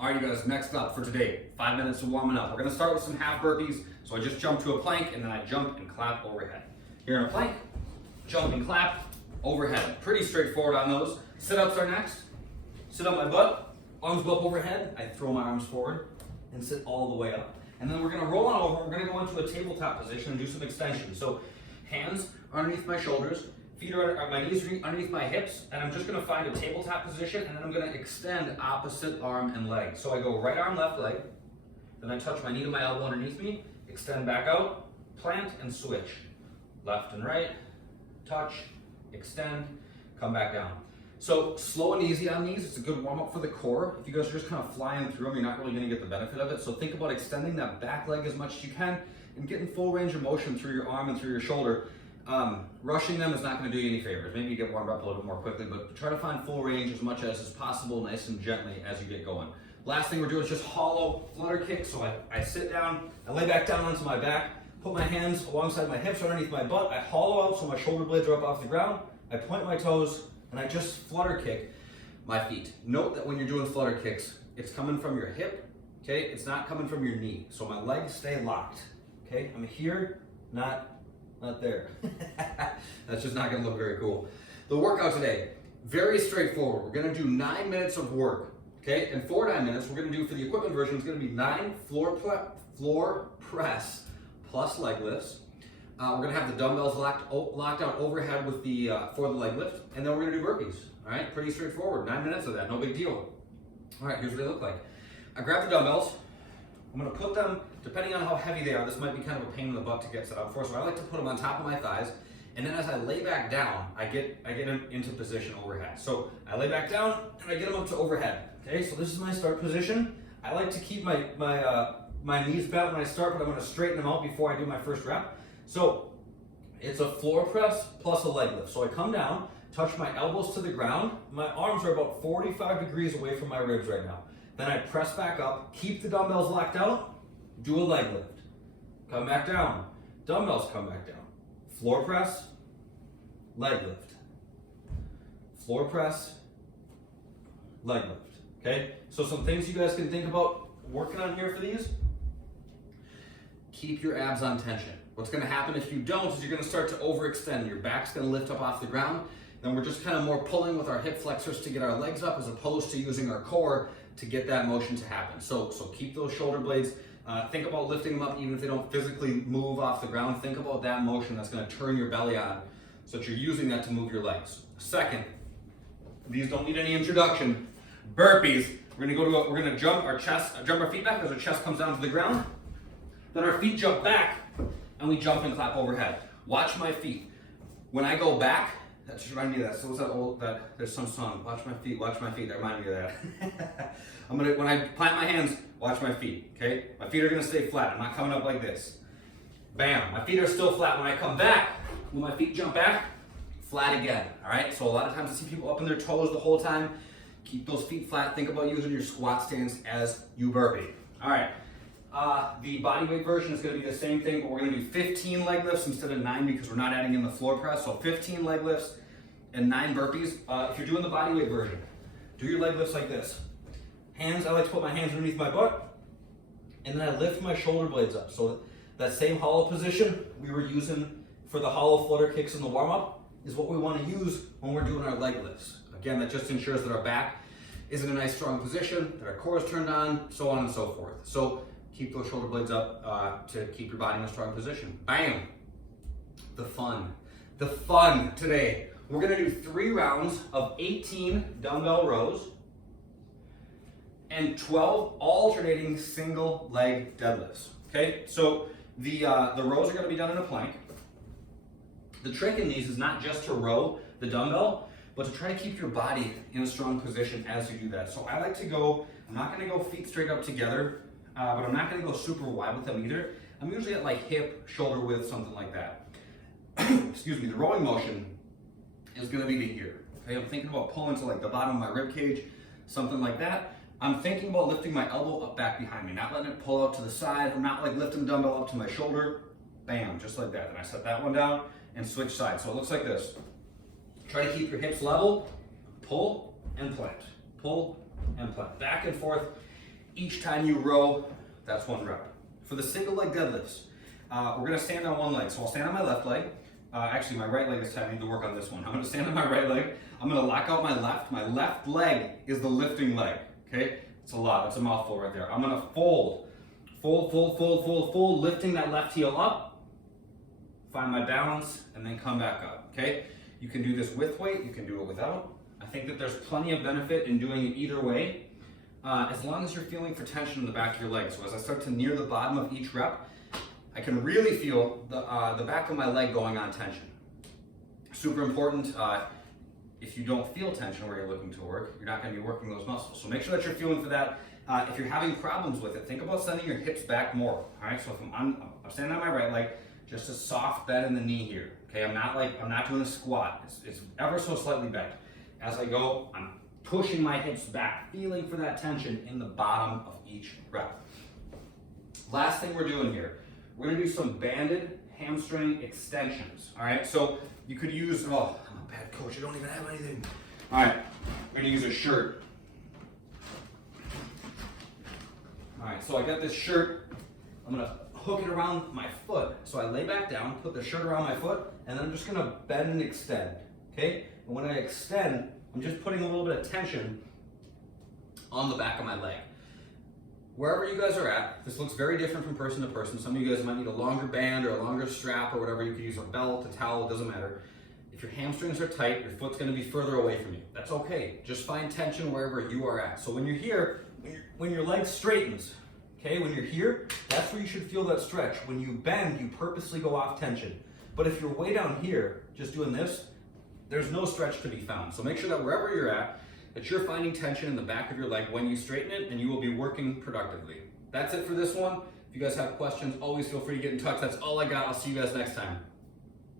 All right, you guys, next up for today, 5 minutes of warming up. We're gonna start with some half burpees. So I just jump to a plank and then I jump and clap overhead. Here in a plank, jump and clap overhead. Pretty straightforward on those. Sit-ups are next. Sit on my butt, arms go up overhead. I throw my arms forward and sit all the way up. And then we're gonna roll on over. We're gonna go into a tabletop position and do some extensions. So hands underneath my shoulders, feet are my knees underneath my hips, and I'm just gonna find a tabletop position, and then I'm gonna extend opposite arm and leg. So I go right arm, left leg, then I touch my knee to my elbow underneath me, extend back out, plant, and switch. Left and right, touch, extend, come back down. So slow and easy on these. It's a good warm up for the core. If you guys are just kind of flying through them, you're not really gonna get the benefit of it. So think about extending that back leg as much as you can and getting full range of motion through your arm and through your shoulder. Rushing them is not gonna do you any favors. Maybe you get warmed up a little bit more quickly, but try to find full range as much as is possible, nice and gently as you get going. Last thing we're doing is just hollow flutter kick. So I sit down, I lay back down onto my back, put my hands alongside my hips underneath my butt, I hollow out so my shoulder blades are up off the ground, I point my toes, and I just flutter kick my feet. Note that when you're doing flutter kicks, it's coming from your hip, okay? It's not coming from your knee. So my legs stay locked, okay? I'm here, not there. That's just not gonna look very cool. The workout today, very straightforward. We're gonna do 9 minutes of work, okay? And for 9 minutes, we're gonna do, for the equipment version, it's gonna be 9 floor press plus leg lifts. We're gonna have the dumbbells locked out overhead with the for the leg lift, and then we're gonna do burpees. All right, pretty straightforward. 9 minutes of that, no big deal. All right, here's what they look like. I grab the dumbbells. I'm gonna put them, depending on how heavy they are, this might be kind of a pain in the butt to get set up for, so I like to put them on top of my thighs, and then as I lay back down, I get them into position overhead. So I lay back down, and I get them up to overhead. Okay, so this is my start position. I like to keep my knees bent when I start, but I'm gonna straighten them out before I do my first rep. So it's a floor press plus a leg lift. So I come down, touch my elbows to the ground. My arms are about 45 degrees away from my ribs right now. Then I press back up, keep the dumbbells locked out, do a leg lift. Come back down, dumbbells come back down. Floor press, leg lift. Floor press, leg lift, okay? So some things you guys can think about working on here for these. Keep your abs on tension. What's gonna happen if you don't is you're gonna start to overextend. Your back's gonna lift up off the ground. Then we're just kind of more pulling with our hip flexors to get our legs up as opposed to using our core to get that motion to happen. So keep those shoulder blades. Think about lifting them up even if they don't physically move off the ground. Think about that motion that's gonna turn your belly on so that you're using that to move your legs. Second, these don't need any introduction. Burpees. We're gonna jump our feet back as our chest comes down to the ground. Then our feet jump back and we jump and clap overhead. Watch my feet. When I go back, that just remind me of that. So what's that old, there's some song, watch my feet, that remind me of that. When I plant my hands, watch my feet, okay? My feet are gonna stay flat. I'm not coming up like this. Bam, my feet are still flat. When I come back, when my feet jump back, flat again, all right? So a lot of times I see people up in their toes the whole time. Keep those feet flat. Think about using your squat stance as you burpee. All right. The bodyweight version is going to be the same thing, but we're going to do 15 leg lifts instead of 9 because we're not adding in the floor press. So 15 leg lifts and 9 burpees. If you're doing the bodyweight version, do your leg lifts like this. Hands, I like to put my hands underneath my butt, and then I lift my shoulder blades up. So that same hollow position we were using for the hollow flutter kicks in the warm-up is what we want to use when we're doing our leg lifts. Again, that just ensures that our back is in a nice strong position, that our core is turned on, so on and so forth. So keep those shoulder blades up to keep your body in a strong position. Bam! The fun today. We're gonna do 3 rounds of 18 dumbbell rows and 12 alternating single leg deadlifts, okay? So the rows are gonna be done in a plank. The trick in these is not just to row the dumbbell, but to try to keep your body in a strong position as you do that. So I like to go, I'm not gonna go feet straight up together, but I'm not gonna go super wide with them either. I'm usually at like hip, shoulder width, something like that. Excuse me, the rowing motion is gonna be to here. Okay, I'm thinking about pulling to like the bottom of my rib cage, something like that. I'm thinking about lifting my elbow up back behind me, not letting it pull out to the side. I'm not like lifting the dumbbell up to my shoulder. Bam, just like that. Then I set that one down and switch sides. So it looks like this. Try to keep your hips level, pull and plant, pull and plant, back and forth. Each time you row, that's 1 rep. For the single leg deadlifts, we're gonna stand on one leg. So I'll stand on my left leg. Actually, my right leg is tight. I need to work on this one. I'm gonna stand on my right leg. I'm gonna lock out my left. My left leg is the lifting leg, okay? It's a lot, it's a mouthful right there. I'm gonna fold, lifting that left heel up, find my balance, and then come back up, okay? You can do this with weight, you can do it without. I think that there's plenty of benefit in doing it either way, as long as you're feeling for tension in the back of your leg. So as I start to near the bottom of each rep, I can really feel the back of my leg going on tension. Super important. If you don't feel tension where you're looking to work, you're not going to be working those muscles. So make sure that you're feeling for that. If you're having problems with it, think about sending your hips back more. All right. So if I'm standing on my right leg, just a soft bend in the knee here. Okay. I'm not doing a squat. It's ever so slightly bent. As I go, I'm pushing my hips back, feeling for that tension in the bottom of each rep. Last thing we're doing here, we're going to do some banded hamstring extensions. All right. So you could use, oh, I'm a bad coach, I don't even have anything. All right, we're gonna use a shirt. All right, so I got this shirt. I'm gonna hook it around my foot. So I lay back down, put the shirt around my foot, and then I'm just gonna bend and extend, okay? And when I extend, I'm just putting a little bit of tension on the back of my leg. Wherever you guys are at, this looks very different from person to person. Some of you guys might need a longer band or a longer strap or whatever. You could use a belt, a towel, it doesn't matter. If your hamstrings are tight, your foot's gonna be further away from you. That's okay. Just find tension wherever you are at. So when you're here, when your leg straightens, okay, when you're here, that's where you should feel that stretch. When you bend, you purposely go off tension. But if you're way down here, just doing this, there's no stretch to be found. So make sure that wherever you're at, that you're finding tension in the back of your leg when you straighten it, and you will be working productively. That's it for this one. If you guys have questions, always feel free to get in touch. That's all I got. I'll see you guys next time.